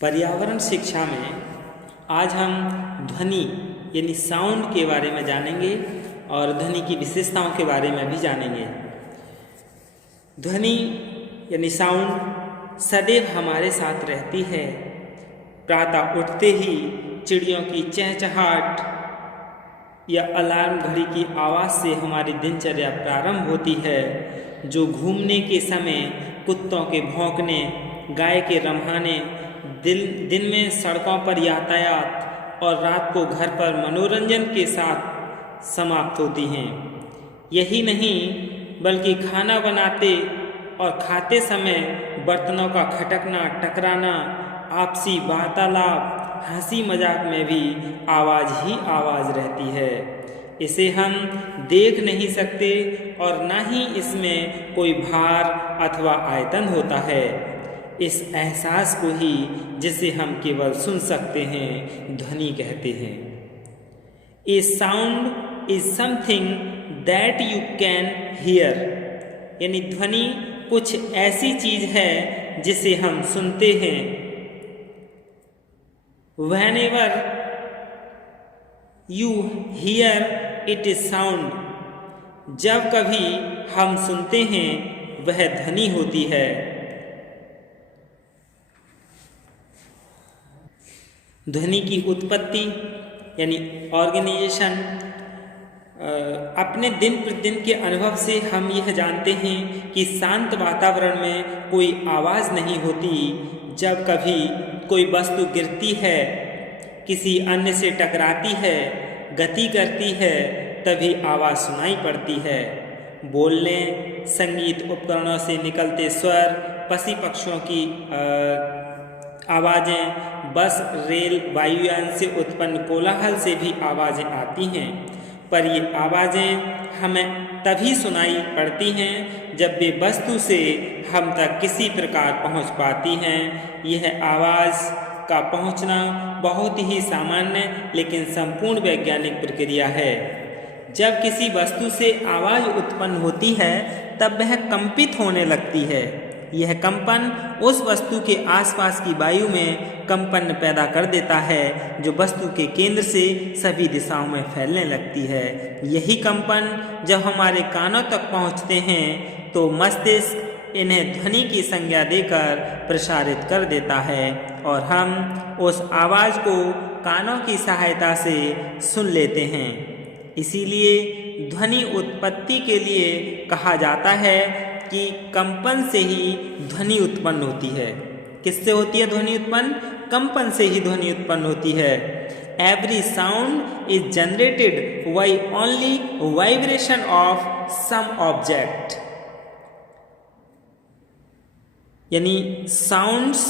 पर्यावरण शिक्षा में आज हम ध्वनि यानी साउंड के बारे में जानेंगे और ध्वनि की विशेषताओं के बारे में भी जानेंगे। ध्वनि यानी साउंड सदैव हमारे साथ रहती है। प्रातः उठते ही चिड़ियों की चहचहाट या अलार्म घड़ी की आवाज़ से हमारी दिनचर्या प्रारंभ होती है, जो घूमने के समय कुत्तों के भौंकने, गाय के रम्हाने, दिन में सड़कों पर यातायात और रात को घर पर मनोरंजन के साथ समाप्त होती हैं। यही नहीं बल्कि खाना बनाते और खाते समय बर्तनों का खटकना, टकराना, आपसी वार्तालाप, हंसी मजाक में भी आवाज़ ही आवाज़ रहती है। इसे हम देख नहीं सकते और ना ही इसमें कोई भार अथवा आयतन होता है। इस एहसास को ही जिसे हम केवल सुन सकते हैं ध्वनि कहते हैं। A sound is something that you can hear, यानी ध्वनि कुछ ऐसी चीज है जिसे हम सुनते हैं। Whenever you hear it is sound, जब कभी हम सुनते हैं वह ध्वनि होती है। ध्वनि की उत्पत्ति यानी ऑर्गेनाइजेशन। अपने दिन प्रतिदिन के अनुभव से हम यह जानते हैं कि शांत वातावरण में कोई आवाज़ नहीं होती। जब कभी कोई वस्तु गिरती है, किसी अन्य से टकराती है, गति करती है, तभी आवाज़ सुनाई पड़ती है। बोलने, संगीत उपकरणों से निकलते स्वर, पशु पक्षियों की आवाज़ें, बस, रेल, वायुयान से उत्पन्न कोलाहल से भी आवाज़ें आती हैं। पर ये आवाज़ें हमें तभी सुनाई पड़ती हैं जब वे वस्तु से हम तक किसी प्रकार पहुंच पाती हैं। यह आवाज़ का पहुंचना बहुत ही सामान्य लेकिन संपूर्ण वैज्ञानिक प्रक्रिया है। जब किसी वस्तु से आवाज़ उत्पन्न होती है तब वह कंपित होने लगती है। यह कंपन उस वस्तु के आसपास की वायु में कंपन पैदा कर देता है, जो वस्तु के केंद्र से सभी दिशाओं में फैलने लगती है। यही कंपन जब हमारे कानों तक पहुंचते हैं तो मस्तिष्क इन्हें ध्वनि की संज्ञा देकर प्रसारित कर देता है और हम उस आवाज़ को कानों की सहायता से सुन लेते हैं। इसीलिए ध्वनि उत्पत्ति के लिए कहा जाता है कि कंपन से ही ध्वनि उत्पन्न होती है। किससे होती है ध्वनि उत्पन्न? कंपन से ही ध्वनि उत्पन्न होती है। Every sound is generated by only vibration of some object, यानी sounds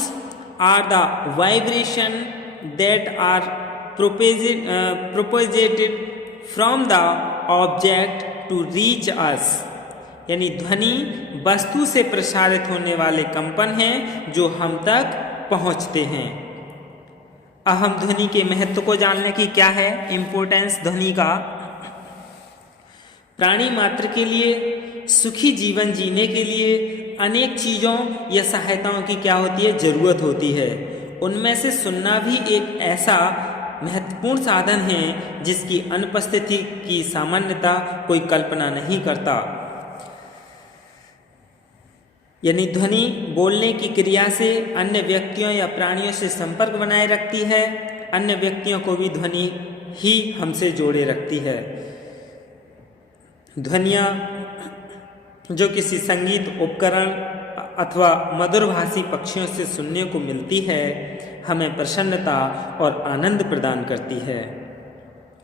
are the vibration that are propagated from the object to reach us, यानी ध्वनि वस्तु से प्रसारित होने वाले कंपन हैं जो हम तक पहुंचते हैं। अब हम ध्वनि के महत्व को जानने की क्या है इम्पोर्टेंस ध्वनि का। प्राणी मात्र के लिए सुखी जीवन जीने के लिए अनेक चीज़ों या सहायताओं की क्या होती है? जरूरत होती है। उनमें से सुनना भी एक ऐसा महत्वपूर्ण साधन है जिसकी अनुपस्थिति की सामान्यता कोई कल्पना नहीं करता। यानी ध्वनि बोलने की क्रिया से अन्य व्यक्तियों या प्राणियों से संपर्क बनाए रखती है। अन्य व्यक्तियों को भी ध्वनि ही हमसे जोड़े रखती है। ध्वनियाँ जो किसी संगीत उपकरण अथवा मधुरभाषी पक्षियों से सुनने को मिलती है, हमें प्रसन्नता और आनंद प्रदान करती है।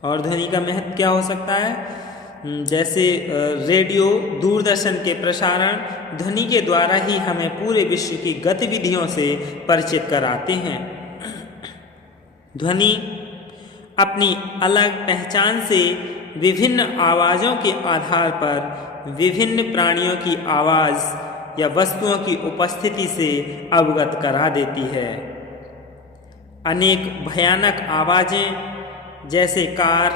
और ध्वनि का महत्व क्या हो सकता है? जैसे रेडियो, दूरदर्शन के प्रसारण ध्वनि के द्वारा ही हमें पूरे विश्व की गतिविधियों से परिचित कराते हैं। ध्वनि अपनी अलग पहचान से विभिन्न आवाज़ों के आधार पर विभिन्न प्राणियों की आवाज़ या वस्तुओं की उपस्थिति से अवगत करा देती है। अनेक भयानक आवाज़ें जैसे कार,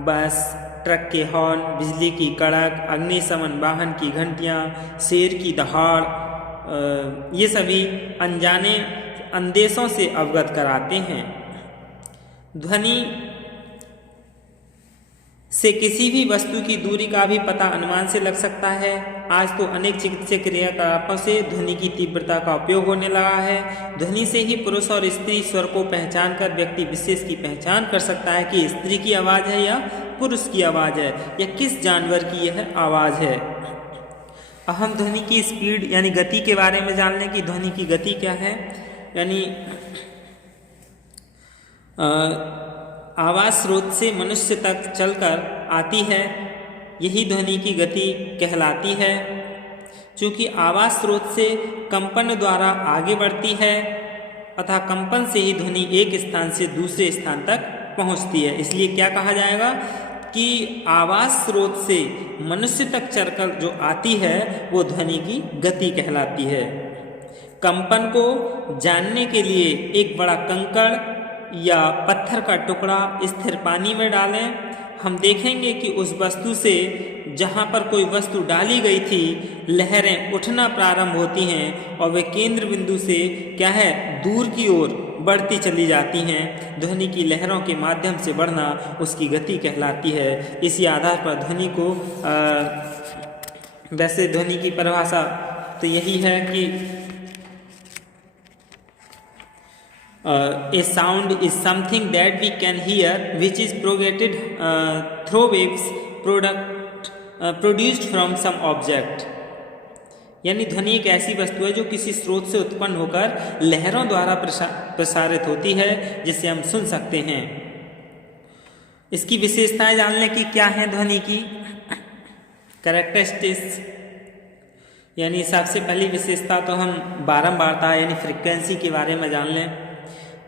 बस, ट्रक के हॉर्न, बिजली की कड़क, अग्निशमन वाहन की घंटियाँ, शेर की दहाड़, ये सभी अनजाने अंदेशों से अवगत कराते हैं। ध्वनि से किसी भी वस्तु की दूरी का भी पता अनुमान से लग सकता है। आज तो अनेक चिकित्सीय क्रियाकलापों से ध्वनि की तीव्रता का उपयोग होने लगा है। ध्वनि से ही पुरुष और स्त्री स्वर को पहचान कर व्यक्ति विशेष की पहचान कर सकता है कि स्त्री की आवाज़ है या पुरुष की आवाज़ है या किस जानवर की यह आवाज़ है। अब हम ध्वनि की स्पीड यानी गति के बारे में जान लें कि ध्वनि की गति क्या है। यानी आवाज़ स्रोत से मनुष्य तक चलकर आती है, यही ध्वनि की गति कहलाती है। चूँकि आवाज़ स्रोत से कंपन द्वारा आगे बढ़ती है अतः कंपन से ही ध्वनि एक स्थान से दूसरे स्थान तक पहुंचती है, इसलिए क्या कहा जाएगा कि आवाज़ स्रोत से मनुष्य तक चलकर जो आती है वो ध्वनि की गति कहलाती है। कंपन को जानने के लिए एक बड़ा कंकड़ या पत्थर का टुकड़ा स्थिर पानी में डालें। हम देखेंगे कि उस वस्तु से जहाँ पर कोई वस्तु डाली गई थी लहरें उठना प्रारंभ होती हैं और वे केंद्र बिंदु से क्या है दूर की ओर बढ़ती चली जाती हैं। ध्वनि की लहरों के माध्यम से बढ़ना उसकी गति कहलाती है। इसी आधार पर ध्वनि को वैसे ध्वनि की परिभाषा तो यही है कि a sound is something that we can hear which is propagated through waves produced from some object। यानी ध्वनि एक ऐसी वस्तु है जो किसी स्रोत से उत्पन्न होकर लहरों द्वारा प्रसारित होती है जिसे हम सुन सकते हैं। इसकी विशेषताएं जान लें कि क्या है ध्वनि की कैरेक्टरिस्टिक्स। यानी सबसे पहली विशेषता तो हम बारंबारता यानी फ्रीक्वेंसी के बारे में जान लें।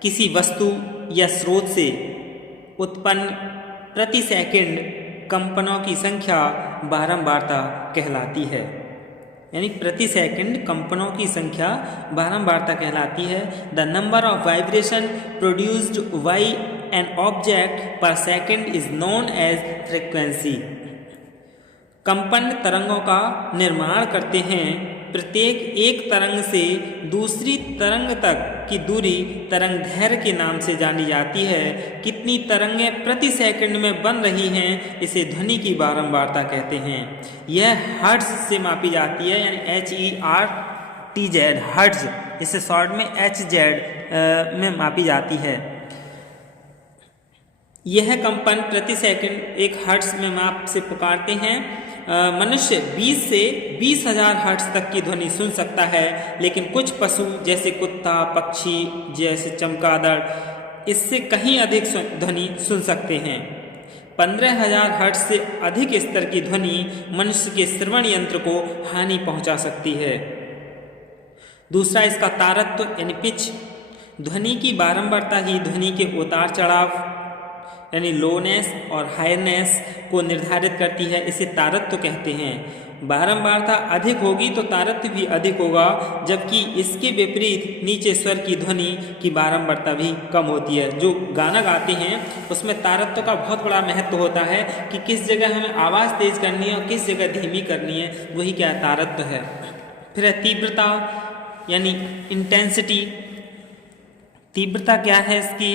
किसी वस्तु या स्रोत से उत्पन्न प्रति सेकंड कंपनों की संख्या बारंबारता कहलाती है। यानी प्रति सेकंड कंपनों की संख्या बारंबारता कहलाती है। The number of vibration produced by an object per second is known as frequency. कंपन तरंगों का निर्माण करते हैं। प्रत्येक एक तरंग से दूसरी तरंग तक की दूरी तरंग दैर्घ्य के नाम से जानी जाती है। कितनी तरंगें प्रति सेकंड में बन रही हैं इसे ध्वनि की बारंबारता कहते हैं। यह हर्ट्ज से मापी जाती है, यानी HERTZ हर्ट्ज, इसे शॉर्ट में HZ में मापी जाती है। यह कंपन प्रति सेकंड एक हर्ट्ज में माप से पुकारते हैं। मनुष्य 20 से 20,000 हर्ट्ज तक की ध्वनि सुन सकता है, लेकिन कुछ पशु जैसे कुत्ता, पक्षी जैसे चमगादड़ इससे कहीं अधिक ध्वनि सुन सकते हैं। 15,000 हर्ट्ज से अधिक स्तर की ध्वनि मनुष्य के श्रवण यंत्र को हानि पहुंचा सकती है। दूसरा इसका तारत्व यानी पिच। ध्वनि की बारंबारता ही ध्वनि के उतार चढ़ाव यानी लोनेस और हाईनेस को निर्धारित करती है, इसे तारत्व कहते हैं। बारंबारता अधिक होगी तो तारत्व भी अधिक होगा, जबकि इसके विपरीत नीचे स्वर की ध्वनि की बारंबारता भी कम होती है। जो गाना गाते हैं उसमें तारत्व का बहुत बड़ा महत्व होता है कि किस जगह हमें आवाज़ तेज करनी है और किस जगह धीमी करनी है, वही क्या तारत्व है। फिर है तीव्रता यानी इंटेंसिटी। तीव्रता क्या है इसकी?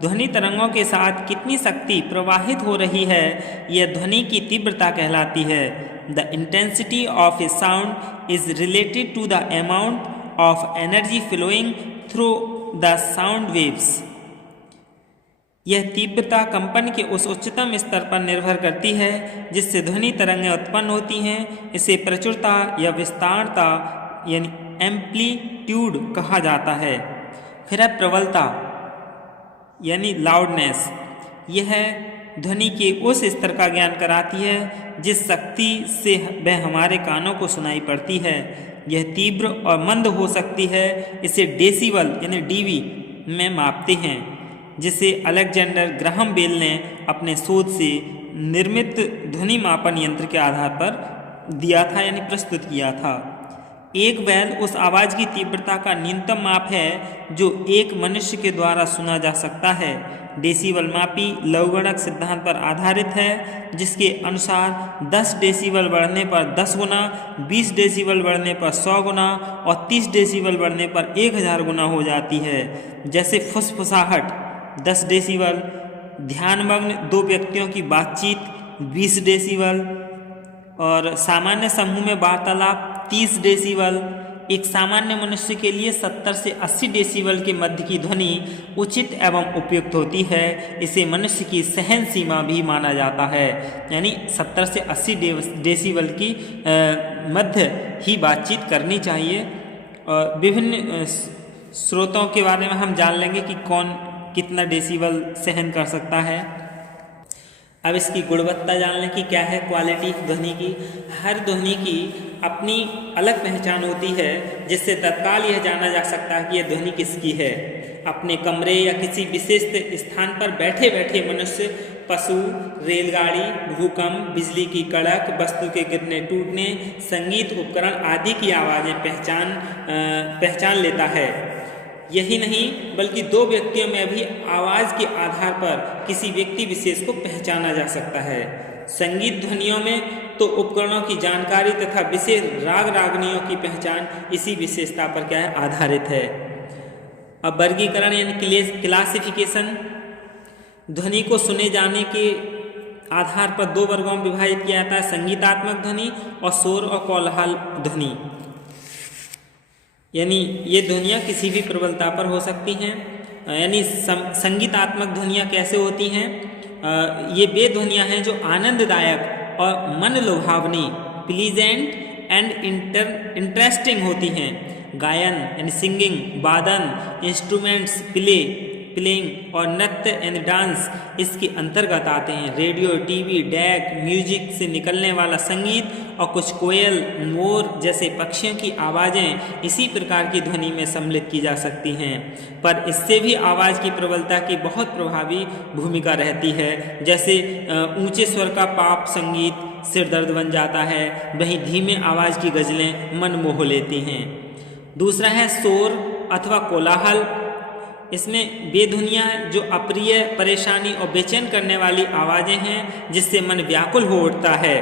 ध्वनि तरंगों के साथ कितनी शक्ति प्रवाहित हो रही है यह ध्वनि की तीव्रता कहलाती है। The intensity of a sound is related to the amount of energy flowing through the sound waves. यह तीव्रता कंपन के उस उच्चतम स्तर पर निर्भर करती है जिससे ध्वनि तरंगें उत्पन्न होती हैं। इसे प्रचुरता या विस्तारता यानी एम्पलीट्यूड कहा जाता है। फिर है प्रबलता यानी लाउडनेस। यह ध्वनि के उस स्तर का ज्ञान कराती है जिस शक्ति से वह हमारे कानों को सुनाई पड़ती है। यह तीव्र और मंद हो सकती है। इसे डेसिबल यानी डीबी में मापते हैं, जिसे अलेक्जेंडर ग्राहम बेल ने अपने शोध से निर्मित ध्वनि मापन यंत्र के आधार पर दिया था यानी प्रस्तुत किया था। एक बैल उस आवाज़ की तीव्रता का न्यूनतम माप है जो एक मनुष्य के द्वारा सुना जा सकता है। डेसिबल मापी लघुगणक सिद्धांत पर आधारित है, जिसके अनुसार 10 डेसिबल बढ़ने पर 10 गुना, 20 डेसिबल बढ़ने पर 100 गुना और 30 डेसिबल बढ़ने पर 1000 गुना हो जाती है। जैसे फुसफुसाहट 10 डेसिबल, ध्यानमग्न दो व्यक्तियों की बातचीत 20 डेसिबल और सामान्य समूह में वार्तालाप 30 डेसिबल। एक सामान्य मनुष्य के लिए 70 से 80 डेसिबल के मध्य की ध्वनि उचित एवं उपयुक्त होती है। इसे मनुष्य की सहन सीमा भी माना जाता है, यानी 70 से 80 डेसिबल की मध्य ही बातचीत करनी चाहिए। और विभिन्न स्रोतों के बारे में हम जान लेंगे कि कौन कितना डेसिबल सहन कर सकता है। अब इसकी गुणवत्ता जान लें कि क्या है क्वालिटी ध्वनि की। हर ध्वनि की अपनी अलग पहचान होती है, जिससे तत्काल यह जाना जा सकता है कि यह ध्वनि किसकी है। अपने कमरे या किसी विशेष स्थान पर बैठे बैठे मनुष्य, पशु, रेलगाड़ी, भूकंप, बिजली की कड़क, वस्तु के गिरने टूटने, संगीत उपकरण आदि की आवाज़ें पहचान लेता है। यही नहीं बल्कि दो व्यक्तियों में भी आवाज़ के आधार पर किसी व्यक्ति विशेष को पहचाना जा सकता है। संगीत ध्वनियों में तो उपकरणों की जानकारी तथा विशेष राग रागनियों की पहचान इसी विशेषता पर क्या है आधारित है। अब वर्गीकरण यानी क्लासिफिकेशन। ध्वनि को सुने जाने के आधार पर दो वर्गों में विभाजित किया जाता है, संगीतात्मक ध्वनि और शोर और कोलाहल ध्वनि। यानी ये ध्वनियाँ किसी भी प्रबलता पर हो सकती हैं। यानी संगीतात्मक ध्वनियाँ कैसे होती हैं? ये वे ध्वनियाँ हैं जो आनंददायक और मन लुभावनी, प्लीजेंट एंड इंटरेस्टिंग होती हैं। गायन यानी सिंगिंग, वादन, इंस्ट्रूमेंट्स प्लेइंग और नृत्य एंड डांस इसके अंतर्गत आते हैं। रेडियो, टीवी, डेक, म्यूजिक से निकलने वाला संगीत और कुछ कोयल, मोर जैसे पक्षियों की आवाज़ें इसी प्रकार की ध्वनि में सम्मिलित की जा सकती हैं। पर इससे भी आवाज़ की प्रबलता की बहुत प्रभावी भूमिका रहती है। जैसे ऊंचे स्वर का पॉप संगीत सिर दर्द बन जाता है, वहीं धीमे आवाज़ की गज़लें मन मोह लेती हैं। दूसरा है शोर अथवा कोलाहल। इसमें वे ध्वनियाँ जो अप्रिय, परेशानी और बेचैन करने वाली आवाज़ें हैं, जिससे मन व्याकुल हो उठता है।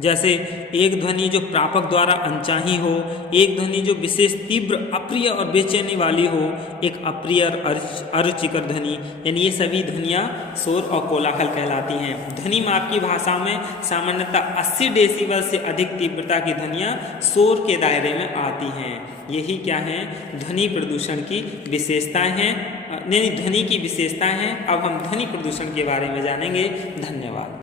जैसे एक ध्वनि जो प्रापक द्वारा अनचाही हो, एक ध्वनि जो विशेष तीव्र, अप्रिय और बेचैनी वाली हो, एक अप्रिय और अरुचिकर ध्वनि, यानी ये सभी ध्वनियाँ शोर और कोलाहल कहलाती हैं। ध्वनि माप की भाषा में सामान्यतः 80 डेसिबल से अधिक तीव्रता की ध्वनियाँ शोर के दायरे में आती हैं। यही क्या है ध्वनि प्रदूषण की विशेषताएं हैं, यानी ध्वनि की विशेषताएं हैं। अब हम ध्वनि प्रदूषण के बारे में जानेंगे। धन्यवाद।